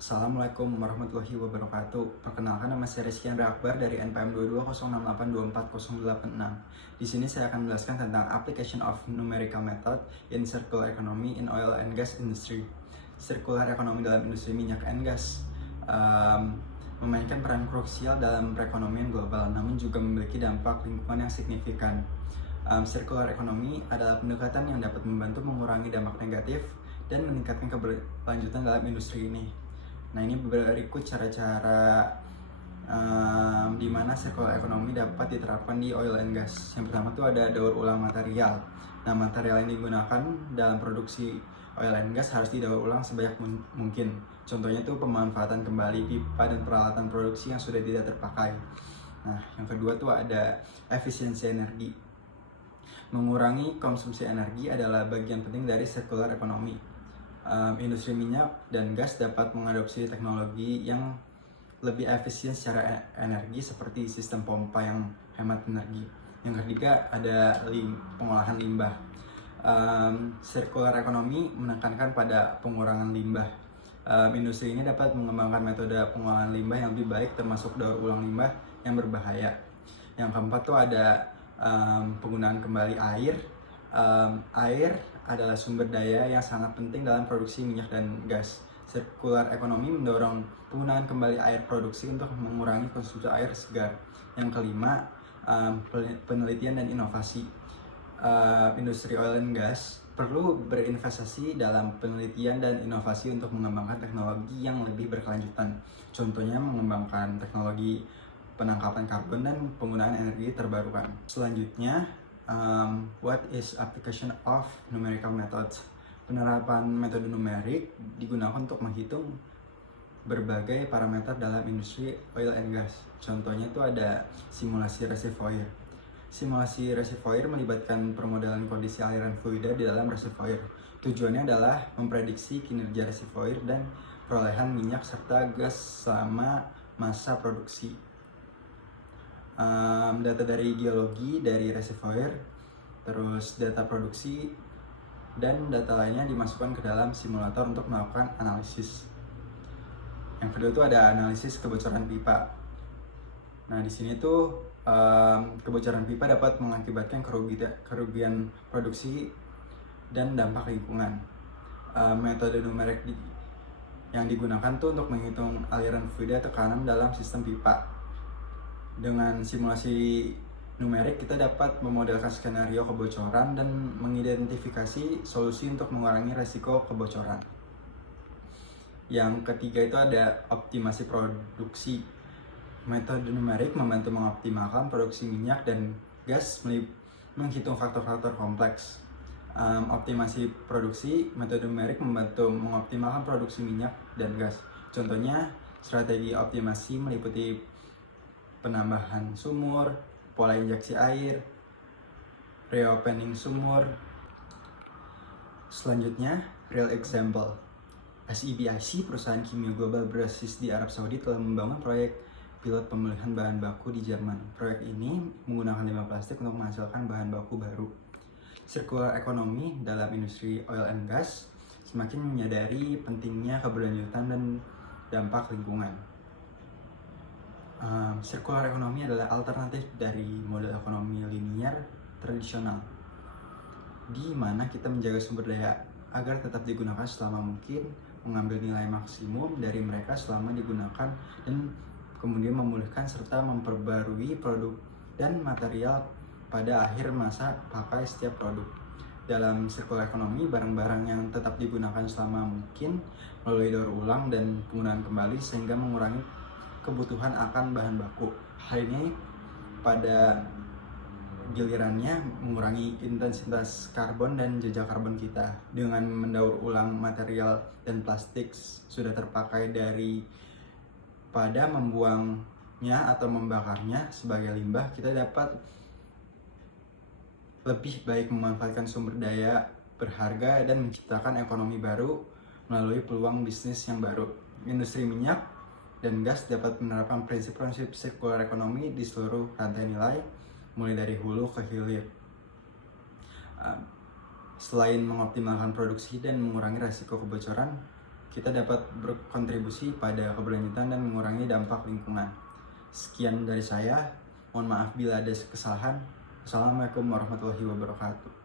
Assalamualaikum warahmatullahi wabarakatuh. Perkenalkan, nama saya Rizky Andra Akbar dari NPM 2206824086. Di sini saya akan menjelaskan tentang application of numerical method in circular economy in oil and gas industry. Sirkular ekonomi dalam industri minyak and gas memainkan peran krusial dalam perekonomian global, namun juga memiliki dampak lingkungan yang signifikan. Circular economy adalah pendekatan yang dapat membantu mengurangi dampak negatif dan meningkatkan keberlanjutan dalam industri ini. Nah, ini berikut cara-cara di mana circular economy dapat diterapkan di oil and gas. Yang pertama tuh ada daur ulang material. Nah, material yang digunakan dalam produksi oil and gas harus didaur ulang sebanyak mungkin. Contohnya tuh pemanfaatan kembali pipa dan peralatan produksi yang sudah tidak terpakai. Nah, yang kedua tuh ada efisiensi energi. Mengurangi konsumsi energi adalah bagian penting dari circular economy. Industri minyak dan gas dapat mengadopsi teknologi yang lebih efisien secara energi seperti sistem pompa yang hemat energi. Yang ketiga ada pengolahan limbah. Circular economy menekankan pada pengurangan limbah. Industri ini dapat mengembangkan metode pengolahan limbah yang lebih baik, termasuk daur ulang limbah yang berbahaya. Yang keempat tuh ada penggunaan kembali air. Air adalah sumber daya yang sangat penting dalam produksi minyak dan gas. Circular economy mendorong penggunaan kembali air produksi untuk mengurangi konsumsi air segar. Yang kelima, penelitian dan inovasi. Industri oil and gas perlu berinvestasi dalam penelitian dan inovasi untuk mengembangkan teknologi yang lebih berkelanjutan. Contohnya mengembangkan teknologi penangkapan karbon dan penggunaan energi terbarukan. Selanjutnya, what is application of numerical methods? Penerapan metode numerik digunakan untuk menghitung berbagai parameter dalam industri oil and gas. Contohnya itu ada simulasi reservoir. Simulasi reservoir melibatkan permodelan kondisi aliran fluida di dalam reservoir. Tujuannya adalah memprediksi kinerja reservoir dan perolehan minyak serta gas selama masa produksi. Data dari geologi dari reservoir, terus data produksi, dan data lainnya dimasukkan ke dalam simulator untuk melakukan analisis. Yang kedua itu ada analisis kebocoran pipa. Nah, di sini tuh kebocoran pipa dapat mengakibatkan kerugian produksi dan dampak lingkungan. Metode numerik yang digunakan tuh untuk menghitung aliran fluida tekanan dalam sistem pipa. Dengan simulasi numerik, kita dapat memodelkan skenario kebocoran dan mengidentifikasi solusi untuk mengurangi resiko kebocoran. Yang ketiga itu ada optimasi produksi. Metode numerik membantu mengoptimalkan produksi minyak dan gas menghitung faktor-faktor kompleks. Optimasi produksi, metode numerik membantu mengoptimalkan produksi minyak dan gas. Contohnya, strategi optimasi meliputi penambahan sumur, pola injeksi air, reopening sumur. Selanjutnya, real example. SEBIC, perusahaan kimia global berbasis di Arab Saudi, telah membangun proyek pilot pemulihan bahan baku di Jerman. Proyek ini menggunakan limbah plastik untuk menghasilkan bahan baku baru. Circular economy dalam industri oil and gas semakin menyadari pentingnya keberlanjutan dan dampak lingkungan. Circular economy adalah alternatif dari model ekonomi linear tradisional, di mana kita menjaga sumber daya agar tetap digunakan selama mungkin, mengambil nilai maksimum dari mereka selama digunakan, dan kemudian memulihkan serta memperbarui produk dan material pada akhir masa pakai setiap produk. Dalam circular economy, barang-barang yang tetap digunakan selama mungkin melalui daur ulang dan penggunaan kembali sehingga mengurangi kebutuhan akan bahan baku. Hal ini pada gilirannya mengurangi intensitas karbon dan jejak karbon kita. Dengan mendaur ulang material dan plastik sudah terpakai pada membuangnya atau membakarnya sebagai limbah, kita dapat lebih baik memanfaatkan sumber daya berharga dan menciptakan ekonomi baru melalui peluang bisnis yang baru. Industri minyak dan gas dapat menerapkan prinsip-prinsip circular economy di seluruh rantai nilai, mulai dari hulu ke hilir. Selain mengoptimalkan produksi dan mengurangi risiko kebocoran, kita dapat berkontribusi pada keberlanjutan dan mengurangi dampak lingkungan. Sekian dari saya. Mohon maaf bila ada kesalahan. Assalamualaikum warahmatullahi wabarakatuh.